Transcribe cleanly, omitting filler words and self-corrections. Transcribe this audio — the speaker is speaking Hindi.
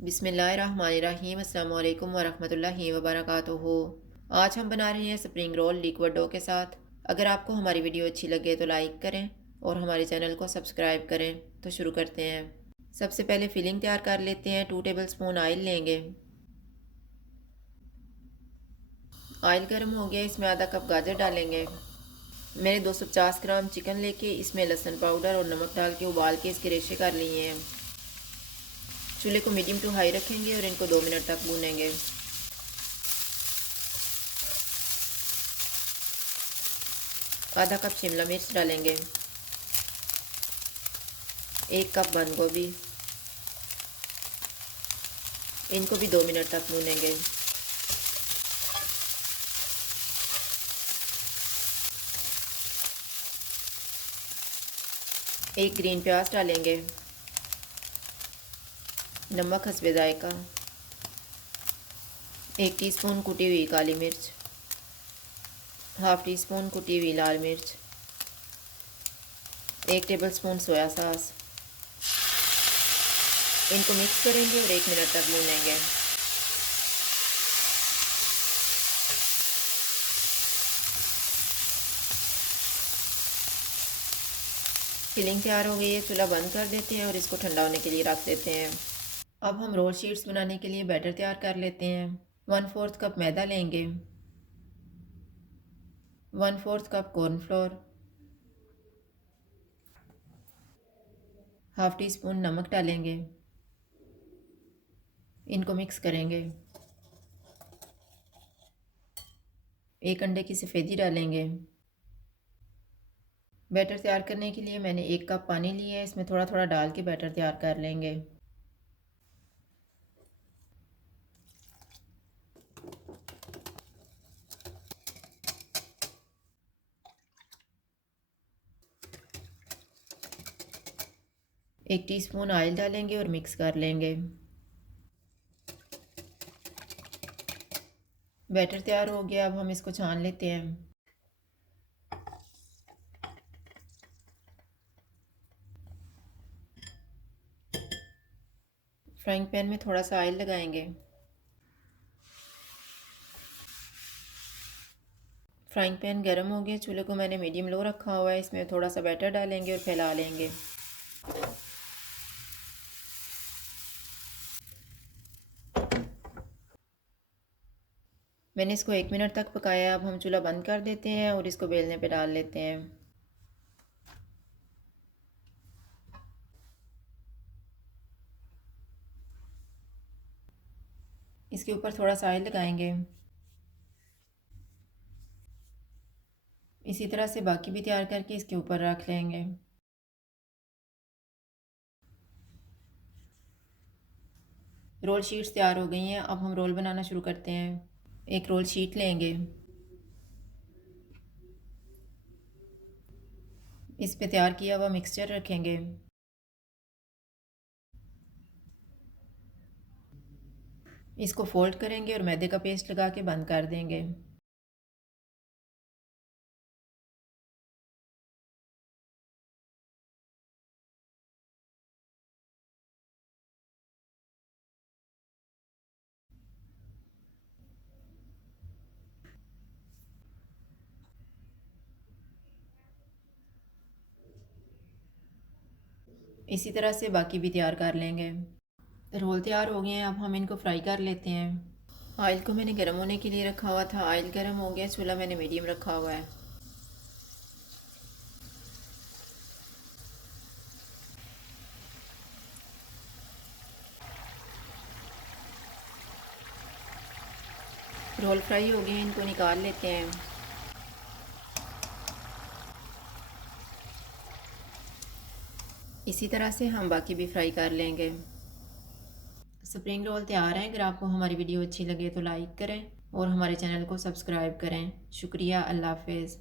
बिस्मिल्लाहिर्रहमानिर्रहीम अस्सलाम वालेकुम वरहमतुल्लाहि वबरकातुहू। आज हम बना रहे हैं स्प्रिंग रोल लिक्विड डो के साथ। अगर आपको हमारी वीडियो अच्छी लगे तो लाइक करें और हमारे चैनल को सब्सक्राइब करें। तो शुरू करते हैं। सबसे पहले फिलिंग तैयार कर लेते हैं। 2 टेबलस्पून ऑयल लेंगे। ऑयल गर्म हो गया, इसमें आधा कप गाजर डालेंगे। मैंने 250 ग्राम चिकन लेके इसमें लहसुन पाउडर और नमक डाल के उबाल के इसके रेशे कर लिए हैं। चूल्हे को मीडियम टू हाई रखेंगे और इनको 2 मिनट तक भूनेंगे। आधा कप शिमला मिर्च डालेंगे। 1 कप बंद गोभी, इनको भी 2 मिनट तक भूनेंगे। एक ग्रीन प्याज डालेंगे। नमक हस्बे जायका। 1 टीस्पून कुटी हुई काली मिर्च, हाफ टी स्पून कुटी हुई लाल मिर्च, 1 टेबलस्पून सोया सॉस। इनको मिक्स करेंगे और 1 मिनट तक भूनेंगे। फिलिंग तैयार हो गई है। चूल्हा बंद कर देते हैं और इसको ठंडा होने के लिए रख देते हैं। अब हम रोल शीट्स बनाने के लिए बैटर तैयार कर लेते हैं। 1/4 कप मैदा लेंगे, 1/4 cup cornflour, half tea spoon नमक डालेंगे। इनको मिक्स करेंगे। 1 अंडे की सफ़ेदी डालेंगे। बैटर तैयार करने के लिए मैंने 1 कप पानी लिया है, इसमें थोड़ा थोड़ा डाल के बैटर तैयार कर लेंगे। एक टीस्पून ऑयल डालेंगे और मिक्स कर लेंगे। बैटर तैयार हो गया, अब हम इसको छान लेते हैं। फ्राइंग पैन में थोड़ा सा ऑयल लगाएंगे। फ्राइंग पैन गर्म हो गया, चूल्हे को मैंने मीडियम लो रखा हुआ है। इसमें थोड़ा सा बैटर डालेंगे और फैला लेंगे। मैंने इसको 1 मिनट तक पकाया। अब हम चूल्हा बंद कर देते हैं और इसको बेलने पे डाल लेते हैं। इसके ऊपर थोड़ा सा ऑयल लगाएंगे। इसी तरह से बाकी भी तैयार करके इसके ऊपर रख लेंगे। रोल शीट्स तैयार हो गई हैं। अब हम रोल बनाना शुरू करते हैं। एक रोल शीट लेंगे, इस पे तैयार किया हुआ मिक्सचर रखेंगे। इसको फोल्ड करेंगे और मैदे का पेस्ट लगा के बंद कर देंगे। इसी तरह से बाकी भी तैयार कर लेंगे। रोल तैयार हो गए हैं, अब हम इनको फ्राई कर लेते हैं। ऑयल को मैंने गर्म होने के लिए रखा हुआ था। ऑयल गर्म हो गया, चूल्हा मैंने मीडियम रखा हुआ है। रोल फ्राई हो गए हैं, इनको निकाल लेते हैं। इसी तरह से हम बाकी भी फ्राई कर लेंगे। स्प्रिंग रोल तैयार है। अगर आपको हमारी वीडियो अच्छी लगे तो लाइक करें और हमारे चैनल को सब्सक्राइब करें। शुक्रिया। अल्लाह हाफिज़।